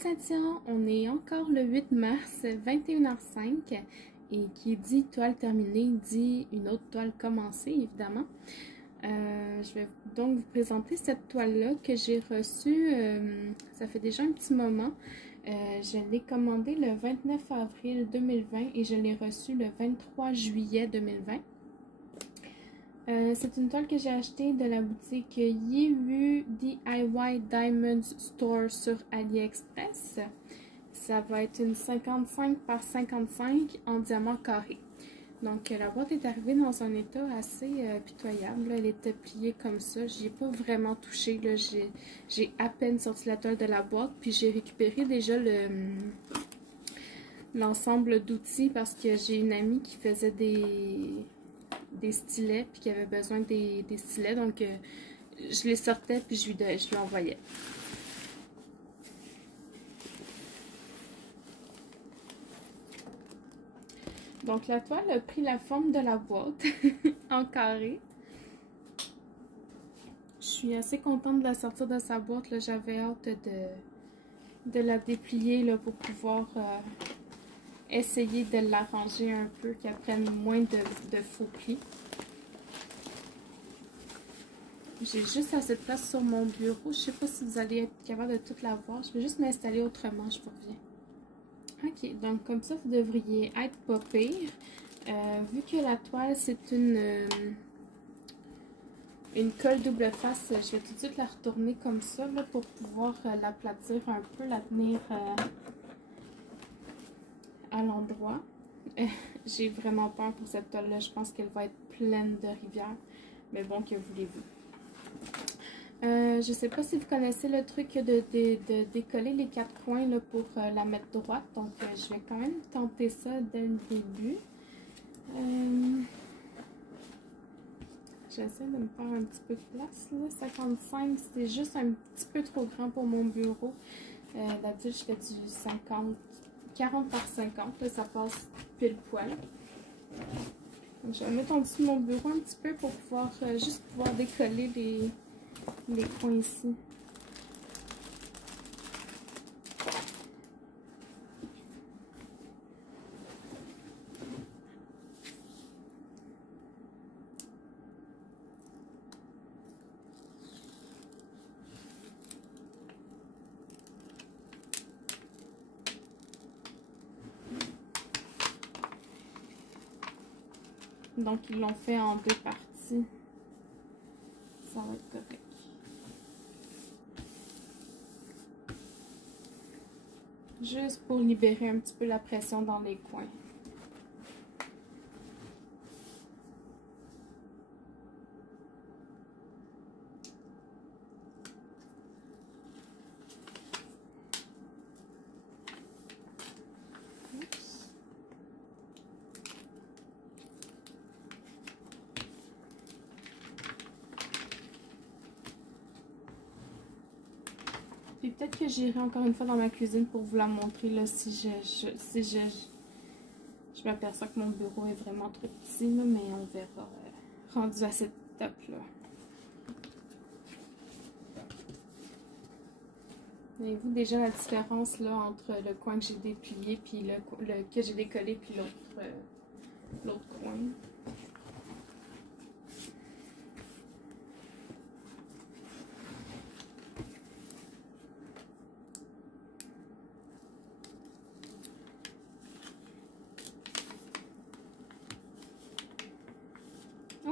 Salutations, on est encore le 8 mars, 21h05 et qui dit toile terminée dit une autre toile commencée évidemment. Je vais donc vous présenter cette toile-là que j'ai reçue, ça fait déjà un petit moment. Je l'ai commandée le 29 avril 2020 et je l'ai reçue le 23 juillet 2020. C'est une toile que j'ai achetée de la boutique Yiwu DIY Diamond Store sur AliExpress. Ça va être une 55 par 55 en diamant carré. Donc la boîte est arrivée dans un état assez pitoyable. Elle était pliée comme ça. J'y ai pas vraiment touché. J'ai à peine sorti la toile de la boîte. Puis j'ai récupéré déjà l'ensemble d'outils parce que j'ai une amie qui faisait des stylets puis qui avait besoin des stylets. Donc je les sortais puis je lui envoyais. Donc la toile a pris la forme de la boîte en carré. Je suis assez contente de la sortir de sa boîte. J'avais hâte de la déplier là, pour pouvoir essayer de l'arranger un peu, qu'elle prenne moins de faux plis. J'ai juste assez de place sur mon bureau. Je ne sais pas si vous allez être capable de tout la voir. Je vais juste m'installer autrement, je vous reviens. Ok, donc comme ça, vous devriez être pas pire. Vu que la toile, c'est une colle double face, je vais tout de suite la retourner comme ça là, pour pouvoir l'aplatir un peu, la tenir à l'endroit. J'ai vraiment peur pour cette toile-là. Je pense qu'elle va être pleine de rivières. Mais bon, que voulez-vous? Je sais pas si vous connaissez le truc de décoller les quatre coins là, pour la mettre droite. Donc, je vais quand même tenter ça dès le début. J'essaie de me faire un petit peu de place. Là. 55, c'est juste un petit peu trop grand pour mon bureau. D'habitude, je fais du 40 par 50. Là, ça passe pile poil. Donc, je vais mettre en dessous de mon bureau un petit peu pour pouvoir juste pouvoir décoller les coins ici. Donc ils l'ont fait en deux parties. Ça va être correct. Juste pour libérer un petit peu la pression dans les coins. Puis peut-être que j'irai encore une fois dans ma cuisine pour vous la montrer là, si je m'aperçois que mon bureau est vraiment trop petit, là, mais on verra rendu à cette étape-là. Voyez-vous déjà la différence là entre le coin que j'ai déplié puis le que j'ai décollé puis l'autre coin.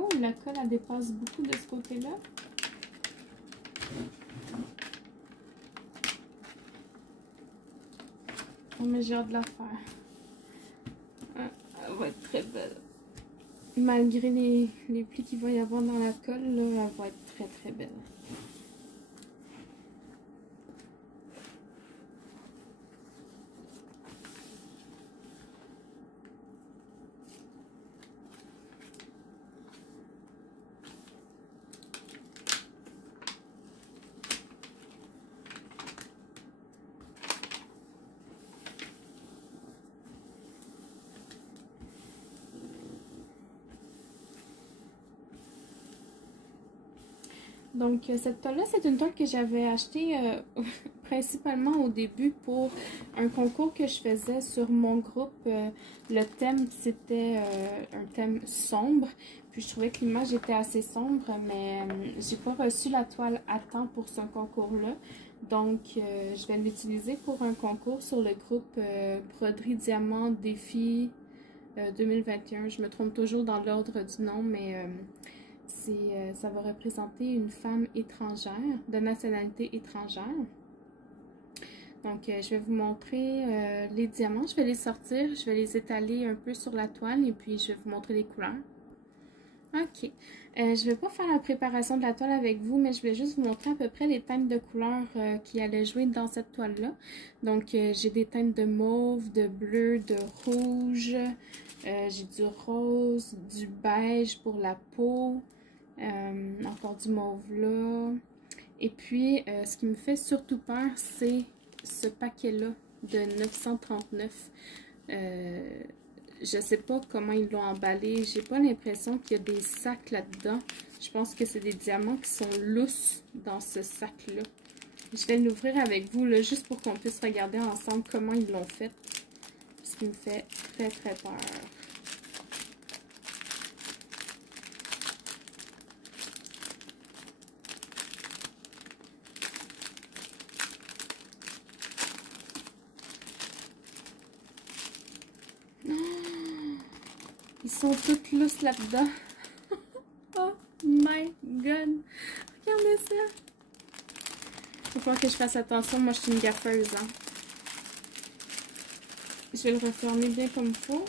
Oh, la colle, elle dépasse beaucoup de ce côté-là. Oh, mais j'ai hâte de la faire. Elle va être très belle. Malgré les plis qu'il va y avoir dans la colle, là, elle va être très très belle. Donc cette toile-là, c'est une toile que j'avais achetée principalement au début pour un concours que je faisais sur mon groupe. Le thème, c'était un thème sombre. Puis je trouvais que l'image était assez sombre, mais j'ai pas reçu la toile à temps pour ce concours-là. Donc, je vais l'utiliser pour un concours sur le groupe Broderie Diamant Défi 2021. Je me trompe toujours dans l'ordre du nom, mais ça va représenter une femme étrangère, de nationalité étrangère. Donc, je vais vous montrer les diamants. Je vais les sortir, je vais les étaler un peu sur la toile et puis je vais vous montrer les couleurs. Ok. Je ne vais pas faire la préparation de la toile avec vous, mais je vais juste vous montrer à peu près les teintes de couleurs qui allaient jouer dans cette toile-là. Donc, j'ai des teintes de mauve, de bleu, de rouge. J'ai du rose, du beige pour la peau. Encore du mauve là. Et puis, ce qui me fait surtout peur, c'est ce paquet-là de 939. Je sais pas comment ils l'ont emballé. J'ai pas l'impression qu'il y a des sacs là-dedans. Je pense que c'est des diamants qui sont lousses dans ce sac-là. Je vais l'ouvrir avec vous, là, juste pour qu'on puisse regarder ensemble comment ils l'ont fait. Ce qui me fait très, très peur. Ils sont toutes lousses là-dedans. Oh my god. Regardez ça. Il faut que je fasse attention. Moi, je suis une gaffeuse. Hein. Je vais le refermer bien comme il faut.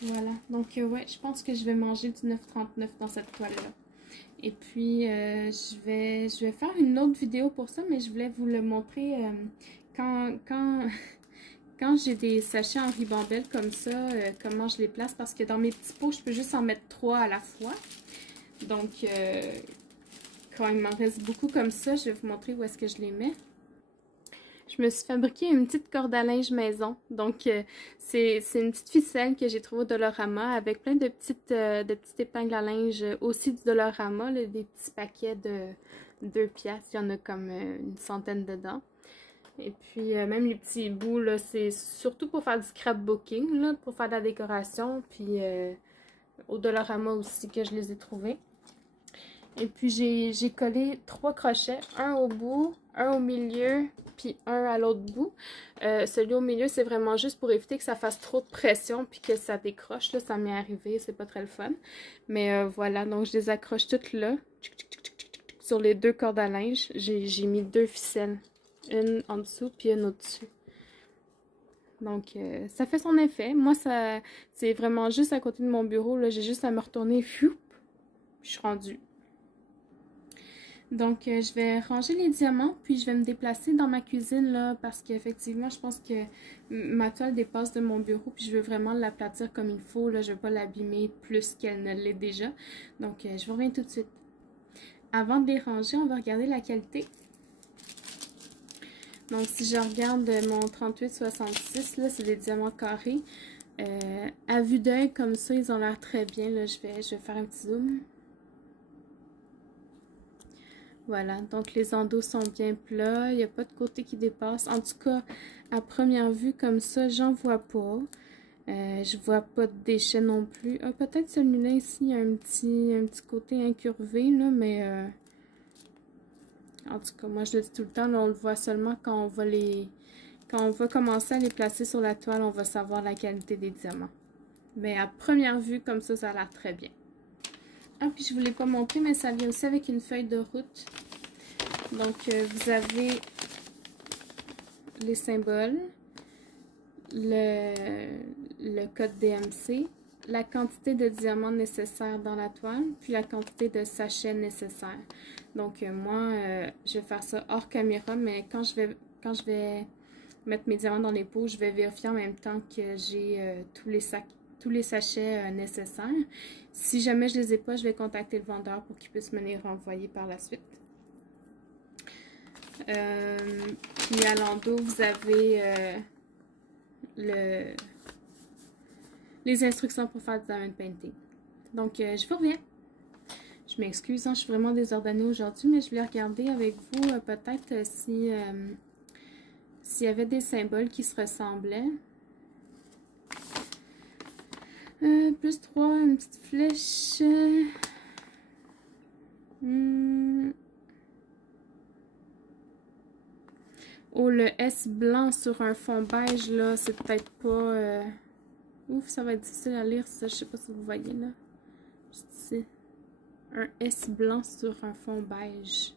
Voilà. Donc, ouais, je pense que je vais manger du 9,39 dans cette toile-là. Et puis, je vais faire une autre vidéo pour ça, mais je voulais vous le montrer quand j'ai des sachets en ribambelle comme ça, comment je les place. Parce que dans mes petits pots, je peux juste en mettre 3 à la fois. Donc, quand il m'en reste beaucoup comme ça, je vais vous montrer où est-ce que je les mets. Je me suis fabriqué une petite corde à linge maison. Donc, c'est une petite ficelle que j'ai trouvée au Dollarama avec plein de petites épingles à linge aussi du Dollarama, là, des petits paquets de 2 piastres. Il y en a comme une centaine dedans. Et puis, même les petits bouts, là, c'est surtout pour faire du scrapbooking, là, pour faire de la décoration. Puis, au Dollarama aussi que je les ai trouvés. Et puis, j'ai collé 3 crochets, un au bout, un au milieu, puis un à l'autre bout. Celui au milieu, c'est vraiment juste pour éviter que ça fasse trop de pression puis que ça décroche. Là, ça m'est arrivé, c'est pas très le fun. Mais voilà, donc je les accroche toutes là, sur les 2 cordes à linge. J'ai mis 2 ficelles, une en dessous puis une au-dessus. Donc, ça fait son effet. Moi, c'est vraiment juste à côté de mon bureau. J'ai juste à me retourner, puis je suis rendue. Donc, je vais ranger les diamants, puis je vais me déplacer dans ma cuisine, là, parce qu'effectivement, je pense que ma toile dépasse de mon bureau, puis je veux vraiment l'aplatir comme il faut, là, je veux pas l'abîmer plus qu'elle ne l'est déjà. Donc, je vous reviens tout de suite. Avant de les ranger, on va regarder la qualité. Donc, si je regarde mon 3866, là, c'est des diamants carrés. À vue d'œil, comme ça, ils ont l'air très bien, là, je vais faire un petit zoom. Voilà, donc les endos sont bien plats, il n'y a pas de côté qui dépasse. En tout cas, à première vue, comme ça, j'en vois pas. Je vois pas de déchets non plus. Ah, peut-être celui-là ici, il y a un petit côté incurvé, là, mais en tout cas, moi je le dis tout le temps, là, on le voit seulement quand on va commencer à les placer sur la toile, on va savoir la qualité des diamants. Mais à première vue, comme ça a l'air très bien. Ah, puis je ne vous l'ai pas montré, mais ça vient aussi avec une feuille de route. Donc, vous avez les symboles, le code DMC, la quantité de diamants nécessaires dans la toile, puis la quantité de sachets nécessaires. Donc, moi, je vais faire ça hors caméra, mais quand je vais mettre mes diamants dans les pots, je vais vérifier en même temps que j'ai tous les sachets nécessaires. Si jamais je les ai pas, je vais contacter le vendeur pour qu'il puisse me les renvoyer par la suite. Puis à l'endos, vous avez les instructions pour faire du diamond painting. Donc, je vous reviens. Je m'excuse, hein, je suis vraiment désordonnée aujourd'hui, mais je voulais regarder avec vous peut-être si s'il y avait des symboles qui se ressemblaient. Plus 3, une petite flèche. Oh, le S blanc sur un fond beige, là, c'est peut-être pas... Ouf, ça va être difficile à lire, ça. Je sais pas si vous voyez, là. Juste ici. Un S blanc sur un fond beige.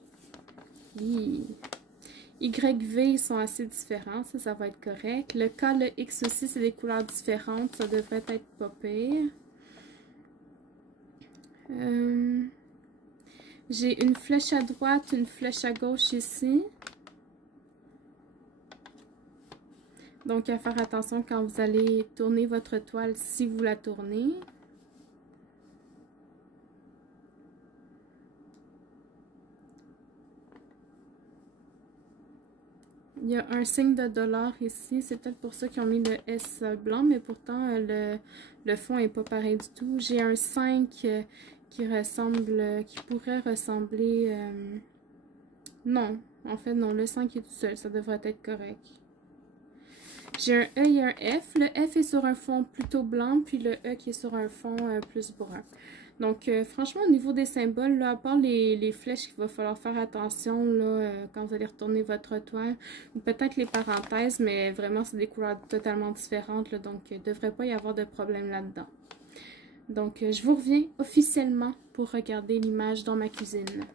YV sont assez différents, ça va être correct. Le K, le X aussi, c'est des couleurs différentes, ça devrait être pas pire. J'ai une flèche à droite, une flèche à gauche ici. Donc, à faire attention quand vous allez tourner votre toile, si vous la tournez. Il y a un signe de dollar ici, c'est peut-être pour ça qu'ils ont mis le S blanc, mais pourtant le fond n'est pas pareil du tout. J'ai un 5 qui pourrait ressembler... non, en fait non, le 5 est tout seul, ça devrait être correct. J'ai un E et un F. Le F est sur un fond plutôt blanc, puis le E qui est sur un fond plus brun. Donc, franchement, au niveau des symboles, là, à part les flèches qu'il va falloir faire attention là, quand vous allez retourner votre toile, ou peut-être les parenthèses, mais vraiment, c'est des couleurs totalement différentes, là, donc il ne devrait pas y avoir de problème là-dedans. Donc, je vous reviens officiellement pour regarder l'image dans ma cuisine.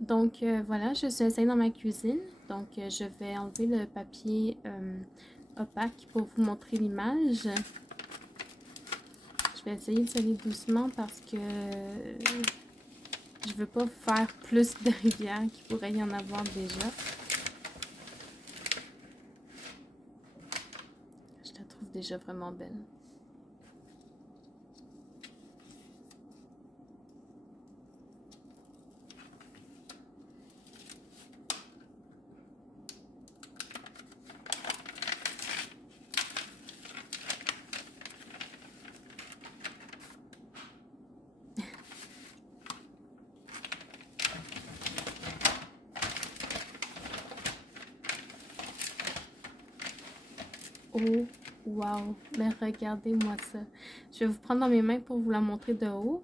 Donc, voilà, je suis installée dans ma cuisine. Donc, je vais enlever le papier opaque pour vous montrer l'image. Je vais essayer de aller doucement parce que je veux pas faire plus de rivières qu'il pourrait y en avoir déjà. Je la trouve déjà vraiment belle. Oh, wow! Mais regardez-moi ça. Je vais vous prendre dans mes mains pour vous la montrer de haut.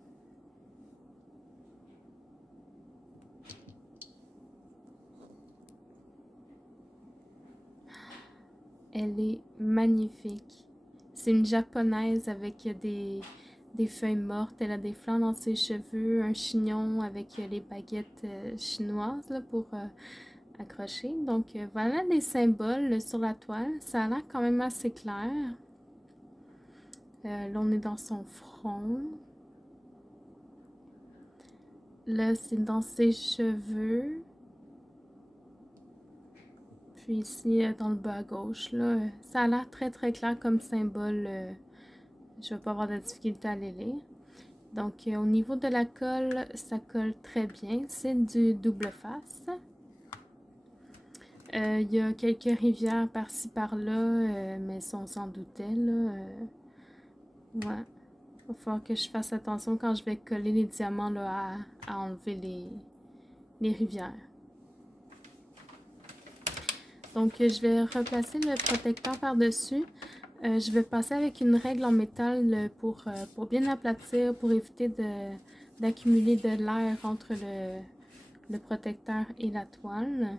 Elle est magnifique. C'est une japonaise avec des feuilles mortes. Elle a des fleurs dans ses cheveux, un chignon avec les baguettes chinoises là, pour accrocher. Donc, voilà les symboles sur la toile. Ça a l'air quand même assez clair. Là, on est dans son front. Là, c'est dans ses cheveux. Puis ici, dans le bas à gauche, là, ça a l'air très très clair comme symbole. Je ne vais pas avoir de difficulté à les lire. Donc, au niveau de la colle, ça colle très bien. C'est du double face. Il y a quelques rivières par-ci par-là, mais ça, on s'en doutait, là. Ouais. Il va falloir que je fasse attention quand je vais coller les diamants là, à enlever les rivières. Donc, je vais replacer le protecteur par-dessus. Je vais passer avec une règle en métal pour bien aplatir, pour éviter d'accumuler de l'air entre le protecteur et la toile.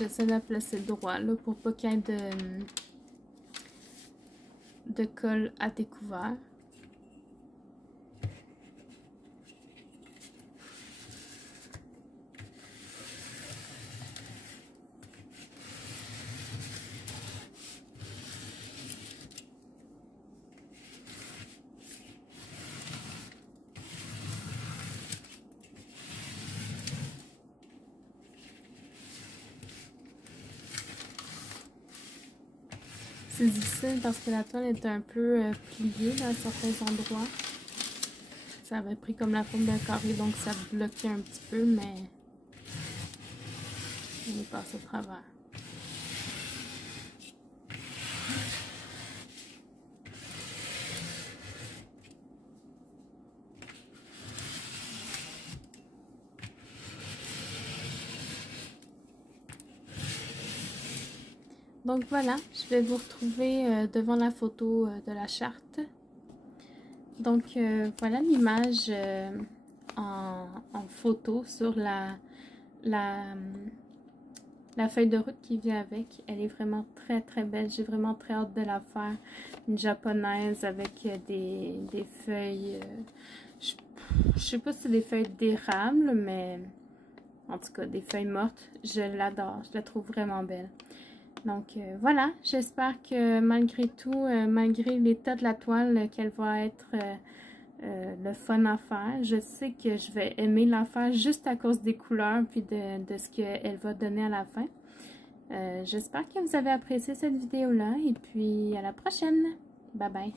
J'essaie de la placer droit là, pour pas qu'il y ait de colle à découvert. c'est difficile parce que la toile est un peu pliée dans certains endroits. Ça avait pris comme la forme d'un carré, donc ça bloquait un petit peu, mais on est passé au travers. Donc voilà, je vais vous retrouver devant la photo de la charte. Donc voilà l'image en photo sur la feuille de route qui vient avec. Elle est vraiment très très belle. J'ai vraiment très hâte de la faire. Une japonaise avec des feuilles, je sais pas si c'est des feuilles d'érable, mais en tout cas des feuilles mortes. Je l'adore, je la trouve vraiment belle. Donc voilà, j'espère que malgré tout, malgré l'état de la toile, qu'elle va être le fun à faire. Je sais que je vais aimer la faire juste à cause des couleurs puis de ce qu'elle va donner à la fin. J'espère que vous avez apprécié cette vidéo-là et puis à la prochaine. Bye bye!